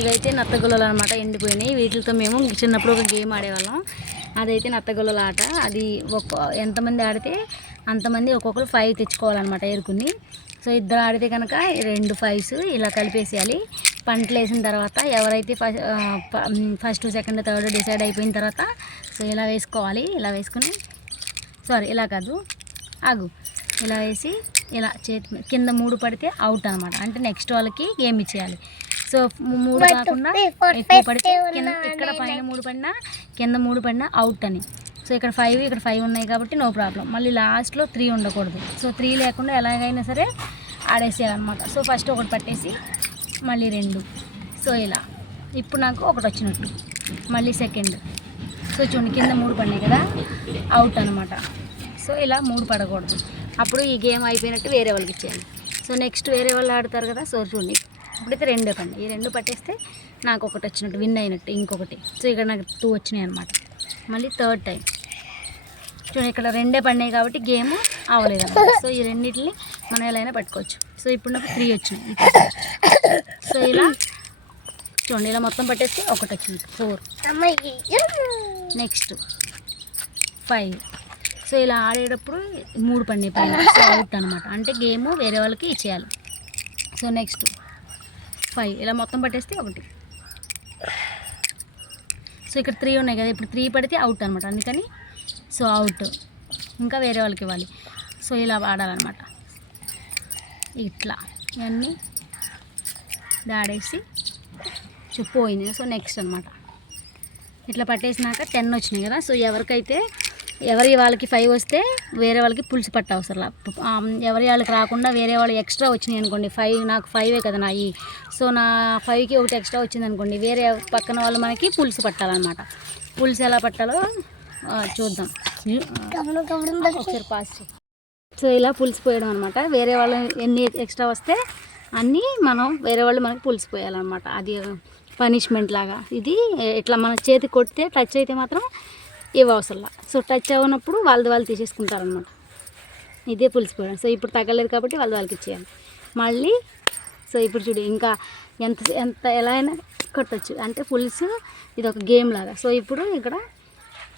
ఇవైతే నత్తగుల్లలు అనమాట, ఎండిపోయినాయి. వీటితో మేము చిన్నప్పుడు ఒక గేమ్ ఆడేవాళ్ళం, అదైతే నత్తగుల్లల ఆట. అది ఎంతమంది ఆడితే అంతమంది ఒక్కొక్కరు 5 తెచ్చుకోవాలన్నమాట ఏరుకుని. సో ఇద్దరు ఆడితే కనుక 2 5s ఇలా కలిపేసేయాలి. పంటలు వేసిన తర్వాత ఎవరైతే ఫస్ట్ సెకండ్ థర్డ్ డిసైడ్ అయిపోయిన తర్వాత సో ఇలా వేసుకోవాలి. ఇలా వేసుకుని ఇలా కాదు ఇలా వేసి ఇలా చేతి కింద 3 పడితే అవుట్ అనమాట. అంటే నెక్స్ట్ వాళ్ళకి గేమ్ ఇచ్చేయాలి. సో 3 కాకుండా ఎక్కువ పడితే కింద ఇక్కడ పైన 3 పడినా కింద 3 పడినా అవుట్ అని. సో ఇక్కడ 5 ఉన్నాయి కాబట్టి నో ప్రాబ్లం. మళ్ళీ లాస్ట్లో 3 ఉండకూడదు. సో 3 లేకుండా ఎలాగైనా సరే ఆడేసేయాలన్నమాట. సో ఫస్ట్ ఒకటి పట్టేసి మళ్ళీ 2. సో ఇలా ఇప్పుడు నాకు ఒకటి వచ్చినట్టు. మళ్ళీ సెకండ్. సో చూడండి కింద 3 పడినాయి కదా, అవుట్ అనమాట. సో ఇలా 3 పడకూడదు. అప్పుడు ఈ గేమ్ అయిపోయినట్టు వేరే వాళ్ళకి ఇచ్చేయాలి. సో నెక్స్ట్ వేరే వాళ్ళు ఆడతారు కదా. సో చూడండి ఇప్పుడైతే 2 పండి, ఈ 2 పట్టేస్తే నాకు ఒకటి వచ్చినట్టు, విన్ అయినట్టు ఇంకొకటి. సో ఇక్కడ నాకు 2 వచ్చినాయి అనమాట. మళ్ళీ థర్డ్ టైం చూడండి ఇక్కడ 2 పడినాయి కాబట్టి గేమ్ అవ్వలేదు అనమాట. సో ఈ రెండింటిని మనం ఎలా అయినా పట్టుకోవచ్చు. సో ఇప్పుడు నాకు 3 వచ్చినాయి. సో ఇలా చూడండి ఇలా మొత్తం పట్టేస్తే ఒకటి వచ్చింది 4, నెక్స్ట్ 5. సో ఇలా ఆడేటప్పుడు 3 పడినాయి పైన. సో అవుట్ అనమాట. అంటే గేమ్ వేరే వాళ్ళకి ఇచ్చేయాలి. సో నెక్స్ట్ 5 ఇలా మొత్తం పట్టేస్తే ఒకటి. సో ఇక్కడ 3 ఉన్నాయి కదా, ఇప్పుడు 3 పడితే అవుట్ అనమాట. అందుకని సో అవుట్ ఇంకా వేరే వాళ్ళకి ఇవ్వాలి. సో ఇలా ఆడాలన్నమాట. ఇట్లా ఇవన్నీ ఆడేసి పోయింది. సో నెక్స్ట్ అనమాట ఇట్లా పట్టేసినాక 10 వచ్చినాయి కదా. సో ఎవరి వాళ్ళకి 5 వస్తే వేరే వాళ్ళకి పులుసు పట్ట అవసరం. ఎవరి వాళ్ళకి రాకుండా వేరే వాళ్ళు ఎక్స్ట్రా వచ్చినాయి అనుకోండి, 5 నాకు 5 కదా నాయి. సో నా 5కి ఒకటి ఎక్స్ట్రా వచ్చింది అనుకోండి, వేరే పక్కన వాళ్ళు మనకి పులుసు పట్టాలన్నమాట. పులుసు ఎలా పట్టాలో చూద్దాం. ఒకసారి పాస్. సో ఇలా పులుసు పోయడం అనమాట. వేరే వాళ్ళు ఎన్ని ఎక్స్ట్రా వస్తే అన్నీ వేరే వాళ్ళు మనకి పులుసు పోయాలన్నమాట. అది పనిష్మెంట్ లాగా. ఇది ఇట్లా మన చేతి కొడితే టచ్ అయితే మాత్రం ఇవి అవసరంలా. సో టచ్ అవ్వనప్పుడు వాళ్ళు తీసేసుకుంటారనమాట. ఇదే పులుసు పోయడం. సో ఇప్పుడు తగ్గలేదు కాబట్టి వాళ్ళకి ఇచ్చేయాలి మళ్ళీ. సో ఇప్పుడు చూడు ఇంకా ఎంత ఎలా అయినా కొట్టచ్చు. అంటే పులుసు ఇది ఒక గేమ్ లాగా. సో ఇప్పుడు ఇక్కడ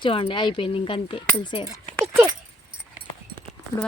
చూడండి అయిపోయింది ఇంకంతే పులుసు. ఇప్పుడు